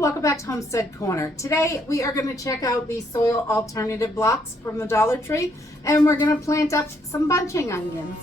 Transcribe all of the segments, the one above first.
welcome back to Homestead Corner. Today we are going to check out these soil alternative blocks from the Dollar Tree, and we're going to plant up some bunching onions.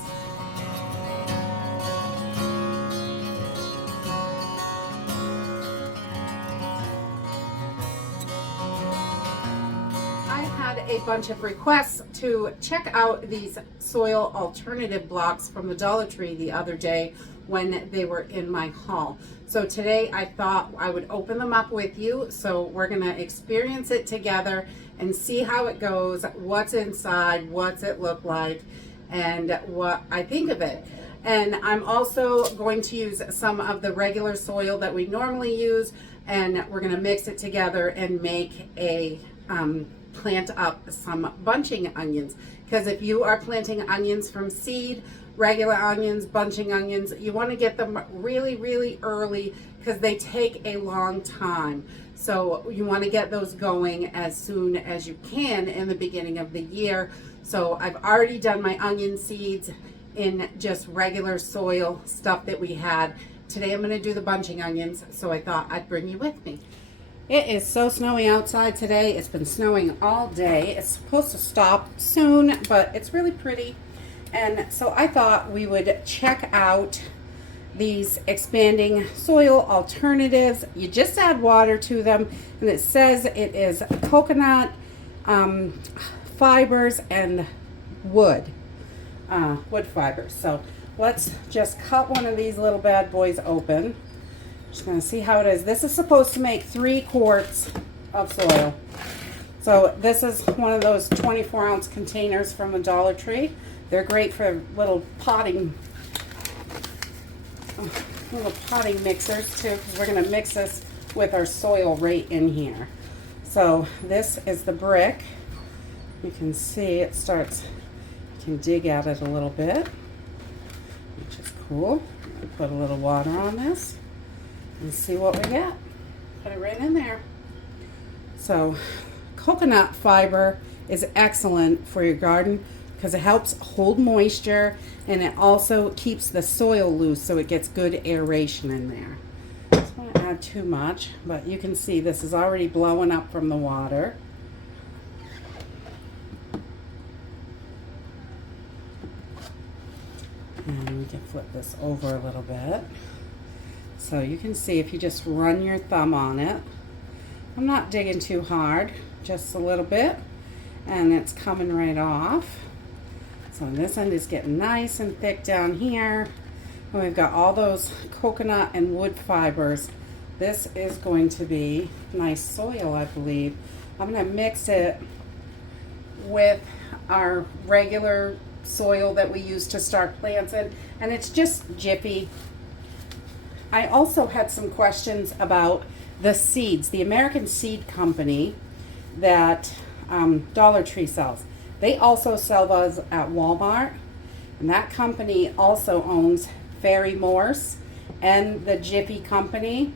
I had a bunch of requests to check out these soil alternative blocks from the Dollar Tree the other day when they were in my haul. So today I thought I would open them up with you. So we're gonna experience it together and see how it goes, what's inside, what's it look like, and what I think of it. And I'm also going to use some of the regular soil that we normally use, and we're gonna mix it together and make a plant up some bunching onions. Because if you are planting onions from seed, regular onions, bunching onions, you want to get them really early because they take a long time. So you want to get those going as soon as you can in the beginning of the year. So I've already done my onion seeds in just regular soil stuff that we had. Today I'm going to do the bunching onions, so I thought I'd bring you with me. It is so snowy outside today. It's been snowing all day. It's supposed to stop soon, but it's really pretty. And so I thought we would check out these expanding soil alternatives. You just add water to them, and it says it is coconut fibers and wood fibers. So let's just cut one of these little bad boys open. Just going to see how it is. This is supposed to make 3 quarts of soil. So this is one of those 24-ounce containers from the Dollar Tree. They're great for little potting mixers too, because we're going to mix this with our soil right in here. So this is the brick. You can see it starts, you can dig at it a little bit, which is cool. Put a little water on this and see what we get. Put it right in there. So coconut fiber is excellent for your garden because it helps hold moisture, and it also keeps the soil loose so it gets good aeration in there. I don't want to add too much, but you can see this is already blowing up from the water. And we can flip this over a little bit. So you can see if you just run your thumb on it. I'm not digging too hard, just a little bit, and it's coming right off. So this end is getting nice and thick down here. And we've got all those coconut and wood fibers. This is going to be nice soil, I believe. I'm going to mix it with our regular soil that we use to start plants in, and it's just Jiffy. I also had some questions about the seeds, the American Seed Company that Dollar Tree sells. They also sell those at Walmart, and that company also owns Fairy Morse and the Jiffy Company.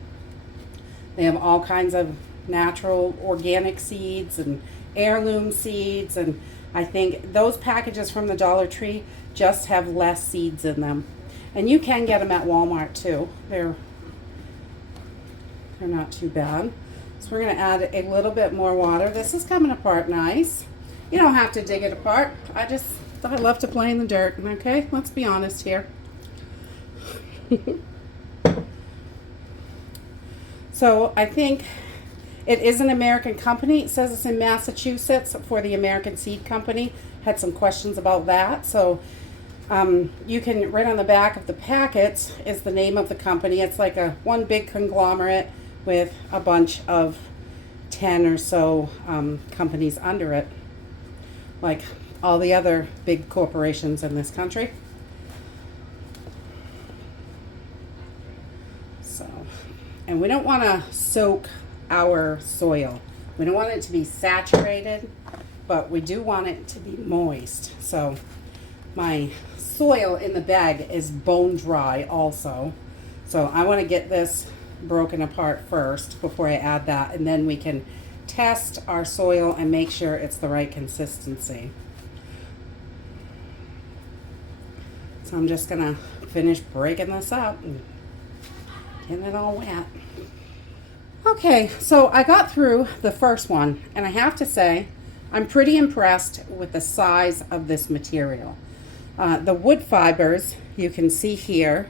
They have all kinds of natural organic seeds and heirloom seeds, and I think those packages from the Dollar Tree just have less seeds in them. And you can get them at Walmart too. They're not too bad. So we're going to add a little bit more water. This is coming apart nice. You don't have to dig it apart. I love to play in the dirt. Okay, let's be honest here. So I think it is an American company. It says it's in Massachusetts for the American Seed Company. Had some questions about that. So you can, right on the back of the packets is the name of the company. It's like one big conglomerate with a bunch of 10 or so companies under it, like all the other big corporations in this country. So, and we don't want to soak our soil. We don't want it to be saturated, but we do want it to be moist. So my soil in the bag is bone dry also. So I want to get this broken apart first before I add that, and then we can test our soil and make sure it's the right consistency. So I'm just gonna finish breaking this up and getting it all wet. Okay, so I got through the first one, and I have to say, I'm pretty impressed with the size of this material. The wood fibers, you can see here,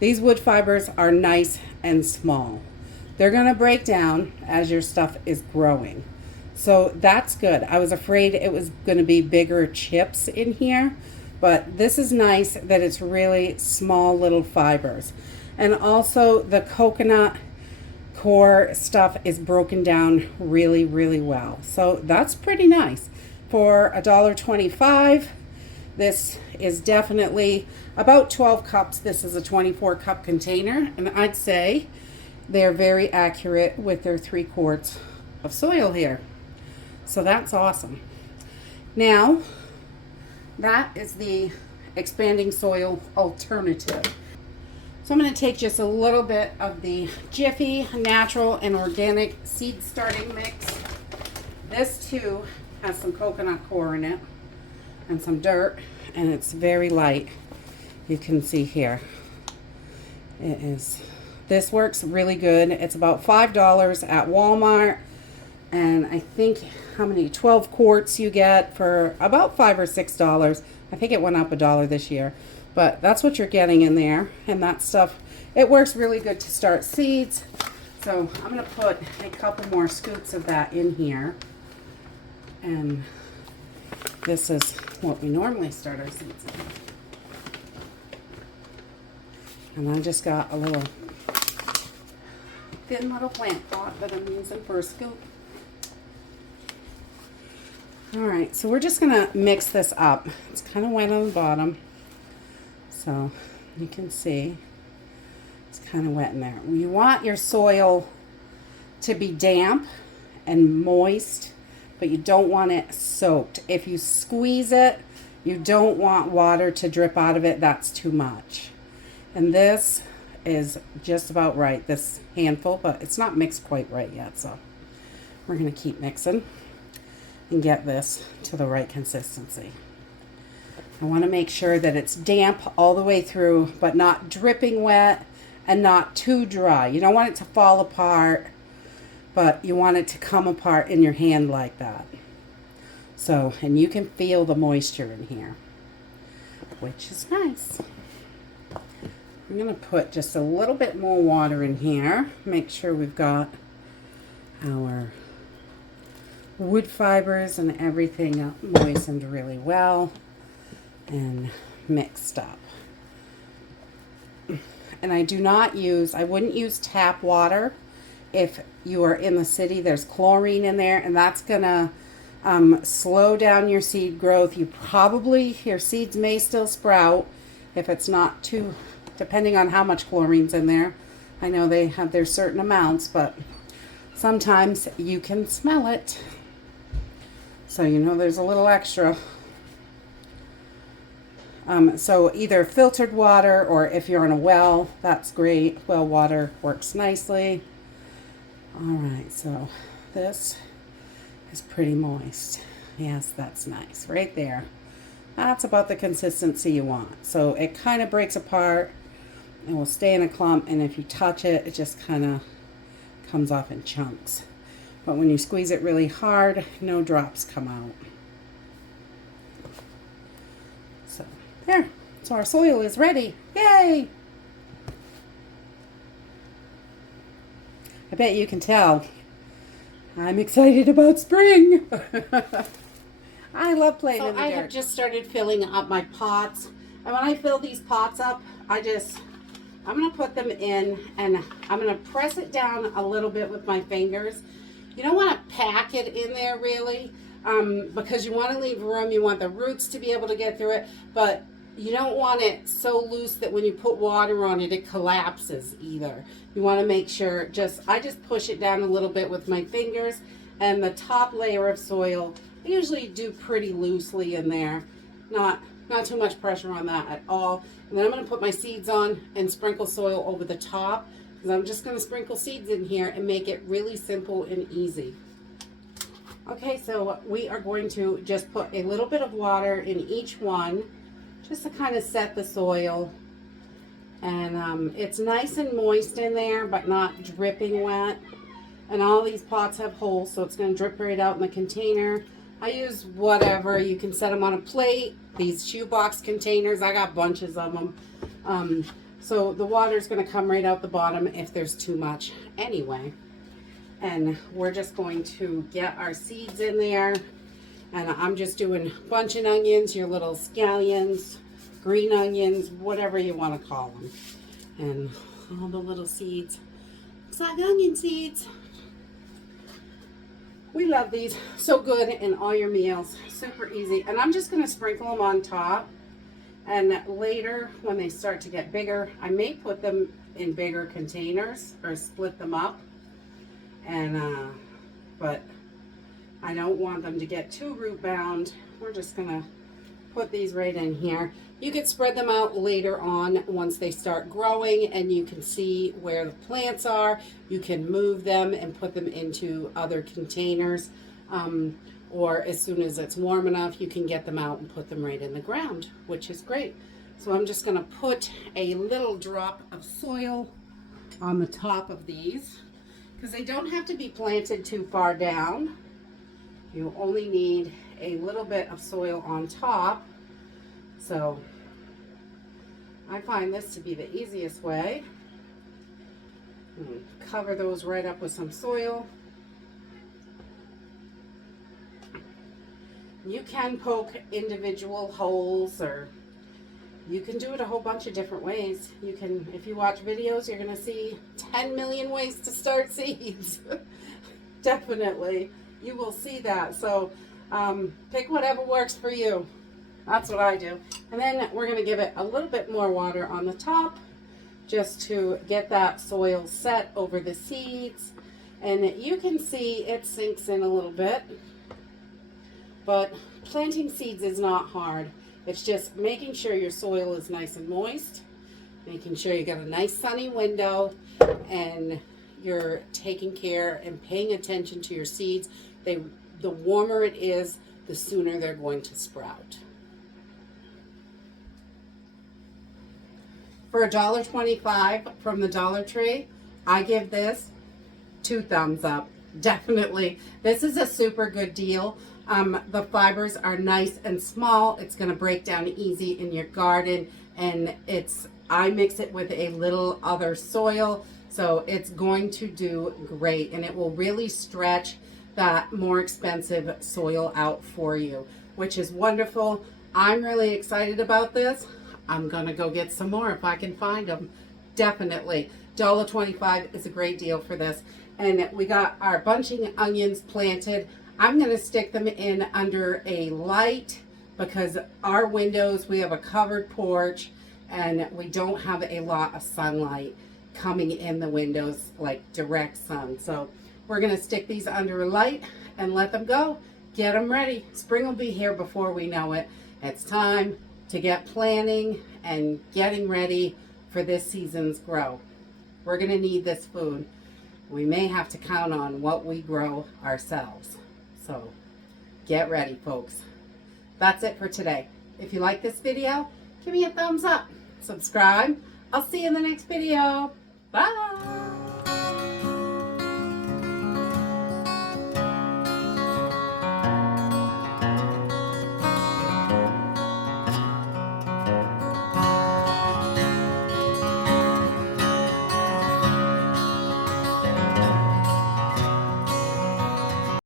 these wood fibers are nice and small. They're going to break down as your stuff is growing. So that's good. I was afraid it was going to be bigger chips in here, but this is nice that it's really small little fibers. And also the coconut core stuff is broken down really, really well. So that's pretty nice. For $1.25, this is definitely about 12 cups. This is a 24 cup container, and I'd say they're very accurate with their 3 quarts of soil here. So that's awesome. Now, that is the expanding soil alternative. So I'm going to take just a little bit of the Jiffy Natural and Organic Seed Starting Mix. This too has some coconut core in it and some dirt, and it's very light. You can see here. This works really good. It's about $5 at Walmart, and I think how many 12 quarts you get for about $5 or $6. I think it went up $1 this year. But that's what you're getting in there, and that stuff, it works really good to start seeds. So I'm going to put a couple more scoops of that in here. And this is what we normally start our seeds in. And I just got a little thin little plant pot that I'm using for a scoop. Alright, so we're just going to mix this up. It's kind of wet on the bottom. So you can see it's kind of wet in there. You want your soil to be damp and moist, but you don't want it soaked. If you squeeze it, you don't want water to drip out of it. That's too much. And this is just about right, this handful, but it's not mixed quite right yet. So we're going to keep mixing and get this to the right consistency. I want to make sure that it's damp all the way through, but not dripping wet and not too dry. You don't want it to fall apart, but you want it to come apart in your hand like that. So, and you can feel the moisture in here, which is nice. I'm going to put just a little bit more water in here. Make sure we've got our wood fibers and everything moistened really well and mixed up. And I wouldn't use tap water. If you are in the city, there's chlorine in there, and that's gonna slow down your seed growth. Your seeds may still sprout if it's not too, depending on how much chlorine's in there. I know they have their certain amounts, but sometimes you can smell it. So you know there's a little extra. So either filtered water, or if you're on a well, that's great. Well water works nicely. Alright, so this is pretty moist. Yes, that's nice. Right there. That's about the consistency you want. So it kind of breaks apart. It will stay in a clump, and if you touch it, it just kind of comes off in chunks. But when you squeeze it really hard, no drops come out. So there. So our soil is ready. Yay! I bet you can tell I'm excited about spring. I love playing in the dirt. I have just started filling up my pots. And when I fill these pots up, I'm going to put them in, and I'm going to press it down a little bit with my fingers. You don't want to pack it in there really, because you want to leave room. You want the roots to be able to get through it, but you don't want it so loose that when you put water on it, it collapses either. You want to make sure, I just push it down a little bit with my fingers, and the top layer of soil, I usually do pretty loosely in there. Not too much pressure on that at all. And then I'm going to put my seeds on and sprinkle soil over the top, because I'm just going to sprinkle seeds in here and make it really simple and easy. Okay, so we are going to just put a little bit of water in each one, just to kind of set the soil. And it's nice and moist in there, but not dripping wet. And all these pots have holes, so it's going to drip right out in the container. I use whatever. You can set them on a plate. These shoebox containers, I got bunches of them. So the water's going to come right out the bottom if there's too much anyway. And we're just going to get our seeds in there. And I'm just doing bunching onions, your little scallions, green onions, whatever you want to call them. And all the little seeds. Looks like onion seeds. We love these. So good in all your meals. Super easy. And I'm just going to sprinkle them on top. And later, when they start to get bigger, I may put them in bigger containers or split them up. And, but I don't want them to get too root bound. We're just going to put these right in here. You can spread them out later on once they start growing and you can see where the plants are. You can move them and put them into other containers. Or as soon as it's warm enough, you can get them out and put them right in the ground, which is great. So I'm just going to put a little drop of soil on the top of these because they don't have to be planted too far down. You only need a little bit of soil on top. So I find this to be the easiest way. Cover those right up with some soil. You can poke individual holes, or you can do it a whole bunch of different ways. You can, if you watch videos, you're going to see 10 million ways to start seeds. Definitely. You will see that. So pick whatever works for you. That's what I do. And then we're going to give it a little bit more water on the top just to get that soil set over the seeds. And you can see it sinks in a little bit. But planting seeds is not hard. It's just making sure your soil is nice and moist, making sure you got a nice sunny window, and you're taking care and paying attention to your seeds. The warmer it is, the sooner they're going to sprout. For $1.25 from the Dollar Tree, I give this 2 thumbs up. Definitely. This is a super good deal. The fibers are nice and small. It's going to break down easy in your garden, and I mix it with a little other soil, so it's going to do great, and it will really stretch that more expensive soil out for you, which is wonderful. I'm really excited about this. I'm going to go get some more if I can find them. Definitely. $1.25 is a great deal for this. And we got our bunching onions planted. I'm going to stick them in under a light because our windows, we have a covered porch and we don't have a lot of sunlight coming in the windows, like direct sun. So we're going to stick these under a light and let them go. Get them ready. Spring will be here before we know it. It's time to get planning and getting ready for this season's grow. We're going to need this food. We may have to count on what we grow ourselves. So get ready, folks. That's it for today. If you like this video, give me a thumbs up. Subscribe. I'll see you in the next video. Bye.